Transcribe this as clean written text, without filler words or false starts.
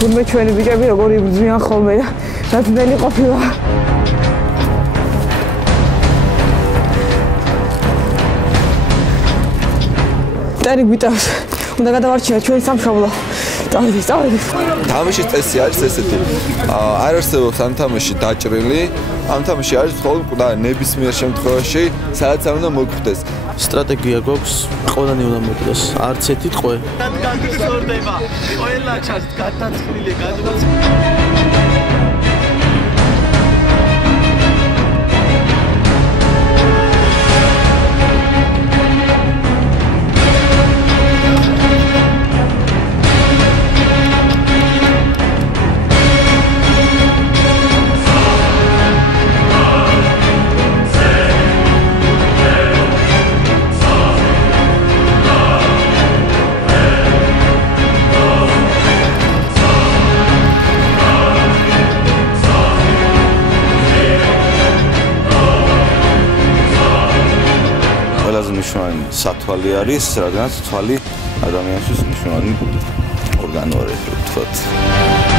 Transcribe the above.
თურმე ჩვენი ბიჭები როგორ იბრძვიან ხოლმე და რაცდენი ყოფილა. ტანი გვიტავს. უნდა გადავარჩინოთ ჩვენი სამშობლო. წავედით. თამაშის წესი არის ესეთი. არ არსებობს ამ თამაში დაჭრილი. ამ თამაში არის მხოლოდ მკვდარი ნებისმიერ შემთხვევაში, სადაც არ უნდა მოგვხვდეს. სტრატეგია გვაქვს, ყველანი უნდა მოკვდეს. არც ერთი ტყვე. გაგზორდება. ყველა ჩას გადაწყრილი გადმოც. ყველაზე მნიშვნელოვანი სათვალე არის, რადგანაც თვალი ადამიანისთვის მნიშვნელოვანი ორგანო არის, ვთქვათ.